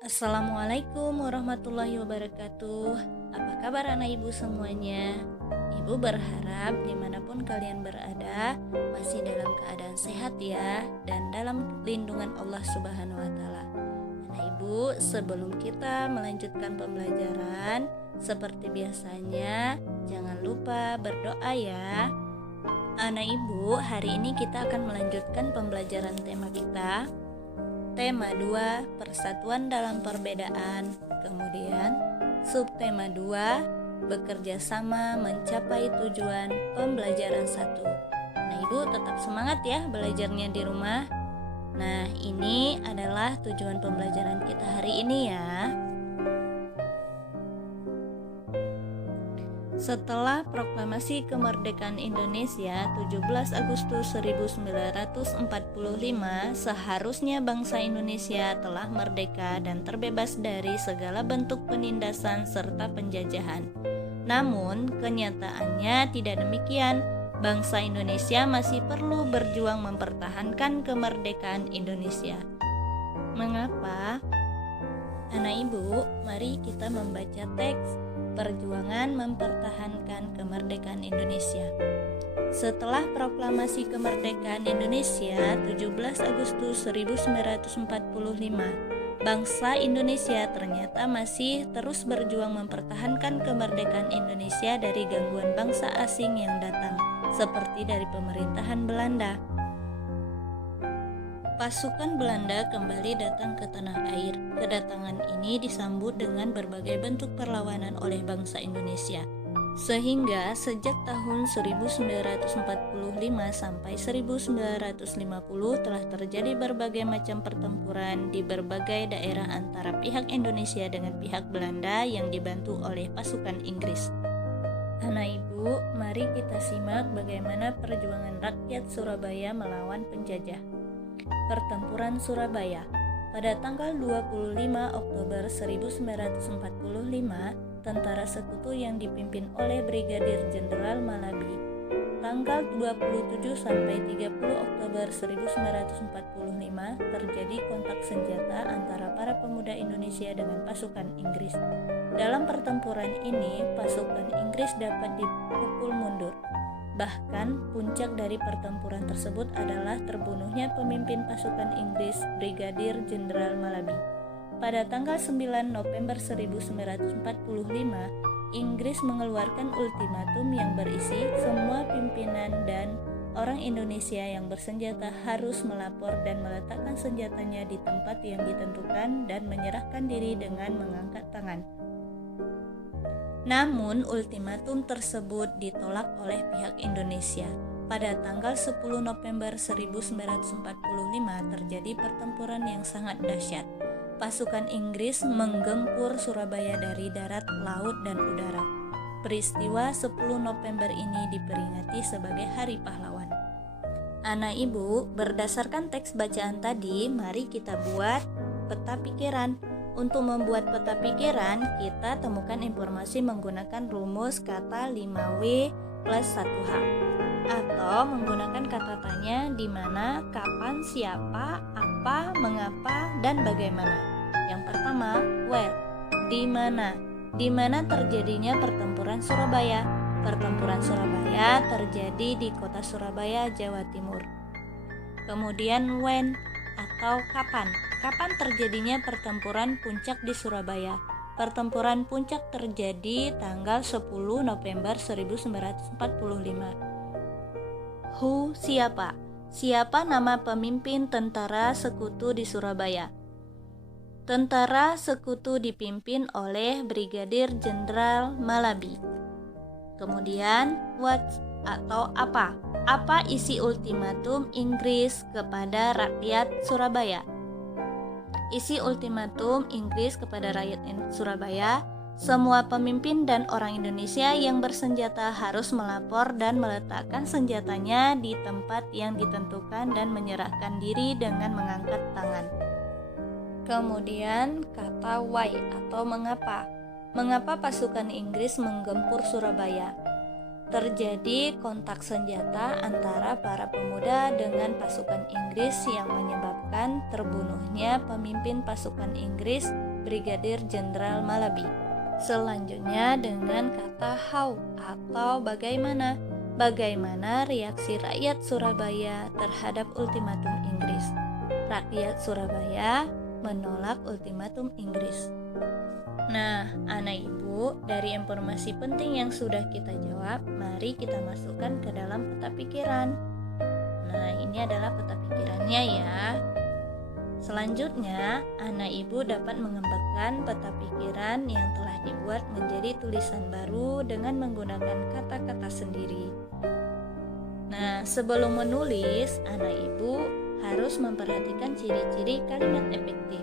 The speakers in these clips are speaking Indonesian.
Assalamualaikum warahmatullahi wabarakatuh. Apa kabar anak ibu semuanya? Ibu berharap dimanapun kalian berada masih dalam keadaan sehat ya, dan dalam lindungan Allah Subhanahu wa Ta'ala. Anak ibu, sebelum kita melanjutkan pembelajaran, seperti biasanya jangan lupa berdoa ya. Anak ibu, hari ini kita akan melanjutkan pembelajaran tema kita. Tema 2, persatuan dalam perbedaan. Kemudian subtema 2, bekerja sama mencapai tujuan pembelajaran 1. Nah, Ibu tetap semangat ya belajarnya di rumah. Nah, ini adalah tujuan pembelajaran kita hari ini ya. Setelah proklamasi kemerdekaan Indonesia 17 Agustus 1945, seharusnya bangsa Indonesia telah merdeka dan terbebas dari segala bentuk penindasan serta penjajahan. Namun, kenyataannya tidak demikian. Bangsa Indonesia masih perlu berjuang mempertahankan kemerdekaan Indonesia. Mengapa? Anak ibu, mari kita membaca teks Perjuangan Mempertahankan Kemerdekaan Indonesia. Setelah proklamasi kemerdekaan Indonesia 17 Agustus 1945, bangsa Indonesia ternyata masih terus berjuang mempertahankan kemerdekaan Indonesia dari gangguan bangsa asing yang datang, seperti dari pemerintahan Belanda. Pasukan Belanda kembali datang ke tanah air. Kedatangan ini disambut dengan berbagai bentuk perlawanan oleh bangsa Indonesia. Sehingga sejak tahun 1945 sampai 1950 telah terjadi berbagai macam pertempuran di berbagai daerah antara pihak Indonesia dengan pihak Belanda yang dibantu oleh pasukan Inggris. Anak ibu, mari kita simak bagaimana perjuangan rakyat Surabaya melawan penjajah. Pertempuran Surabaya. Pada tanggal 25 Oktober 1945, tentara sekutu yang dipimpin oleh Brigadir Jenderal Malabi. Tanggal 27 sampai 30 Oktober 1945 terjadi kontak senjata antara para pemuda Indonesia dengan pasukan Inggris. Dalam pertempuran ini, pasukan Inggris dapat dipukul mundur. Bahkan puncak dari pertempuran tersebut adalah terbunuhnya pemimpin pasukan Inggris Brigadir Jenderal Malabi. Pada tanggal 9 November 1945, Inggris mengeluarkan ultimatum yang berisi semua pimpinan dan orang Indonesia yang bersenjata harus melapor dan meletakkan senjatanya di tempat yang ditentukan dan menyerahkan diri dengan mengangkat tangan. Namun, ultimatum tersebut ditolak oleh pihak Indonesia. Pada tanggal 10 November 1945 terjadi pertempuran yang sangat dahsyat. Pasukan Inggris menggempur Surabaya dari darat, laut, dan udara. Peristiwa 10 November ini diperingati sebagai Hari Pahlawan. Anak ibu, berdasarkan teks bacaan tadi, mari kita buat peta pikiran. Untuk membuat peta pikiran, kita temukan informasi menggunakan rumus kata 5W plus 1H, atau menggunakan kata tanya di mana, kapan, siapa, apa, mengapa, dan bagaimana. Yang pertama, where, di mana. Di mana terjadinya pertempuran Surabaya? Pertempuran Surabaya terjadi di kota Surabaya, Jawa Timur. Kemudian when, atau kapan. Kapan terjadinya pertempuran puncak di Surabaya? Pertempuran puncak terjadi tanggal 10 November 1945. Who, siapa? Siapa nama pemimpin tentara sekutu di Surabaya? Tentara sekutu dipimpin oleh Brigadir Jenderal Malabi. Kemudian what, atau apa? Apa isi ultimatum Inggris kepada rakyat Surabaya? Isi ultimatum Inggris kepada rakyat Surabaya, semua pemimpin dan orang Indonesia yang bersenjata harus melapor dan meletakkan senjatanya di tempat yang ditentukan dan menyerahkan diri dengan mengangkat tangan. Kemudian kata why, atau mengapa. Mengapa pasukan Inggris menggempur Surabaya? Terjadi kontak senjata antara para pemuda dengan pasukan Inggris yang menyebabkan terbunuhnya pemimpin pasukan Inggris Brigadir Jenderal Malabi. Selanjutnya dengan kata how atau bagaimana. Bagaimana reaksi rakyat Surabaya terhadap ultimatum Inggris? Rakyat Surabaya menolak ultimatum Inggris. Nah, anak ibu, dari informasi penting yang sudah kita jawab, mari kita masukkan ke dalam peta pikiran. Nah, ini adalah peta pikirannya ya. Selanjutnya, anak ibu dapat mengembangkan peta pikiran yang telah dibuat menjadi tulisan baru dengan menggunakan kata-kata sendiri. Nah, sebelum menulis, anak ibu harus memperhatikan ciri-ciri kalimat efektif.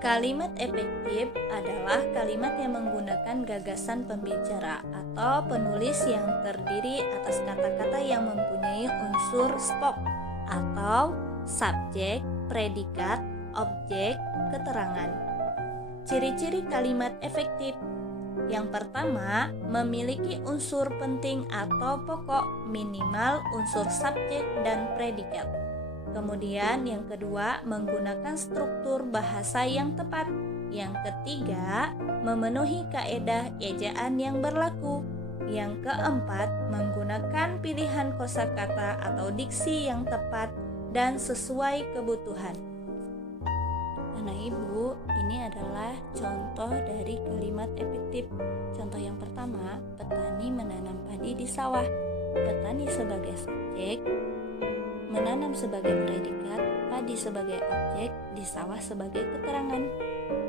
Kalimat efektif adalah kalimat yang menggunakan gagasan pembicara atau penulis yang terdiri atas kata-kata yang mempunyai unsur stop atau subjek, predikat, objek, keterangan. Ciri-ciri kalimat efektif. Yang pertama, memiliki unsur penting atau pokok, minimal unsur subjek dan predikat. Kemudian yang kedua, menggunakan struktur bahasa yang tepat. Yang ketiga, memenuhi kaedah ejaan yang berlaku. Yang keempat, menggunakan pilihan kosakata atau diksi yang tepat dan sesuai kebutuhan. Anak ibu, ini adalah contoh dari kalimat efektif. Contoh yang pertama, petani menanam padi di sawah. Petani sebagai subjek, menanam sebagai predikat, padi sebagai objek, di sawah sebagai keterangan.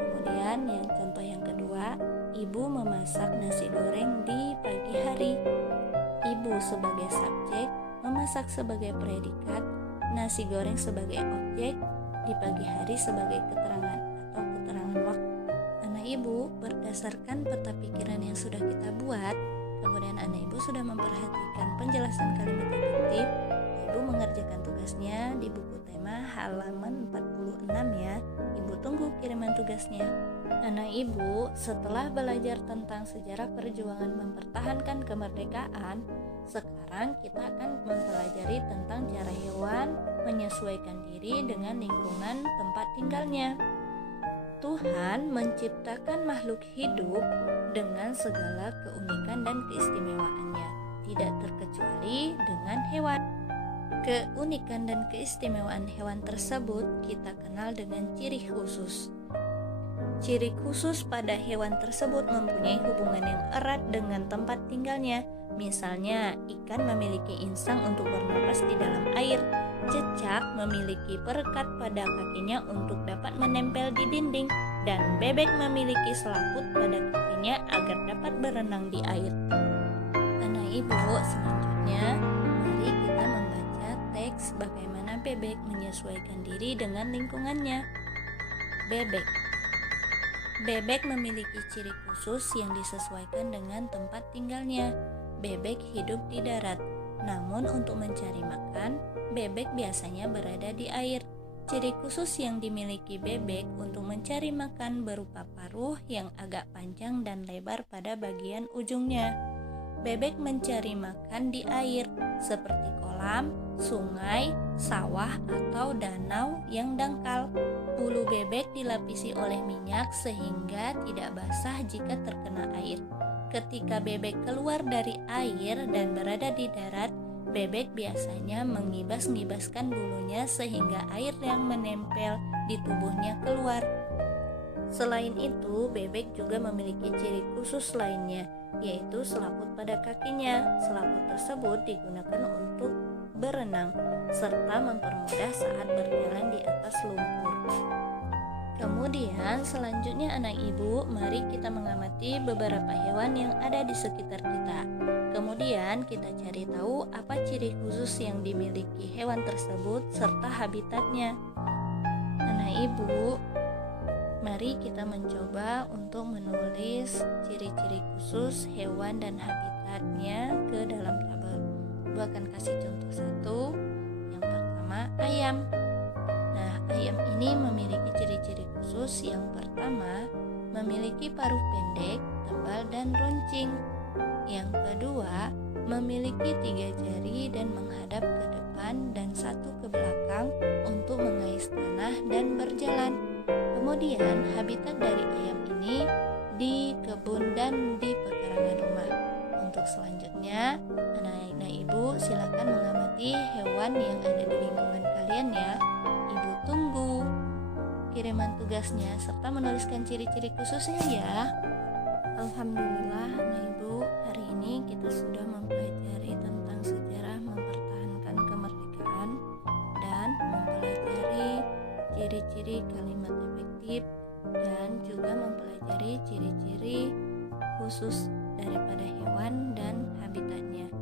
Kemudian yang contoh yang kedua, ibu memasak nasi goreng di pagi hari. Ibu sebagai subjek, memasak sebagai predikat, nasi goreng sebagai objek, di pagi hari sebagai keterangan atau keterangan waktu. Anak ibu, berdasarkan peta pikiran yang sudah kita buat, kemudian anak ibu sudah memperhatikan penjelasan kalimat efektif. Ibu mengerjakan tugasnya di buku tema halaman 46 ya. Ibu tunggu kiriman tugasnya. Anak ibu, setelah belajar tentang sejarah perjuangan mempertahankan kemerdekaan, sekarang kita akan mempelajari tentang cara hewan menyesuaikan diri dengan lingkungan tempat tinggalnya. Tuhan menciptakan makhluk hidup dengan segala keunikan dan keistimewaannya, tidak terkecuali dengan hewan. Keunikan dan keistimewaan hewan tersebut kita kenal dengan ciri khusus. Ciri khusus pada hewan tersebut mempunyai hubungan yang erat dengan tempat tinggalnya. Misalnya, ikan memiliki insang untuk bernapas di dalam air. Cecak memiliki perekat pada kakinya untuk dapat menempel di dinding, dan bebek memiliki selaput pada kakinya agar dapat berenang di air. Anak ibu, selanjutnya mari kita membaca teks bagaimana bebek menyesuaikan diri dengan lingkungannya. Bebek memiliki ciri khusus yang disesuaikan dengan tempat tinggalnya. Bebek hidup di darat, namun untuk mencari makan, bebek biasanya berada di air. Ciri khusus yang dimiliki bebek untuk mencari makan berupa paruh yang agak panjang dan lebar pada bagian ujungnya. Bebek mencari makan di air, seperti kolam, sungai, sawah, atau danau yang dangkal. Bulu bebek dilapisi oleh minyak sehingga tidak basah jika terkena air. Ketika bebek keluar dari air dan berada di darat, bebek biasanya mengibas-ngibaskan bulunya sehingga air yang menempel di tubuhnya keluar. Selain itu, bebek juga memiliki ciri khusus lainnya, yaitu selaput pada kakinya. Selaput tersebut digunakan untuk berenang, serta mempermudah saat berjalan di atas lumpur. Kemudian selanjutnya anak ibu, mari kita mengamati beberapa hewan yang ada di sekitar kita. Kemudian kita cari tahu apa ciri khusus yang dimiliki hewan tersebut serta habitatnya. Anak ibu, mari kita mencoba untuk menulis ciri-ciri khusus hewan dan habitatnya ke dalam tabel. Ibu akan kasih contoh satu. Yang pertama, ayam. Nah, ayam ini memiliki ciri-ciri khusus. Yang pertama, memiliki paruh pendek, tebal, dan runcing. Yang kedua, memiliki 3 jari dan menghadap ke depan dan 1 ke belakang untuk mengais tanah dan berjalan. Kemudian habitat dari ayam ini di kebun dan di pekarangan rumah. Untuk selanjutnya, anak-anak ibu silakan mengamati hewan yang ada di lingkungan kalian ya. Ibu tunggu kiriman tugasnya serta menuliskan ciri-ciri khususnya ya. Alhamdulillah anak ibu, hari ini kita sudah mempelajari tentang sejarah mempertahankan kemerdekaan dan mempelajari ciri-ciri kalimat efektif dan juga mempelajari ciri-ciri khusus daripada hewan dan habitatnya.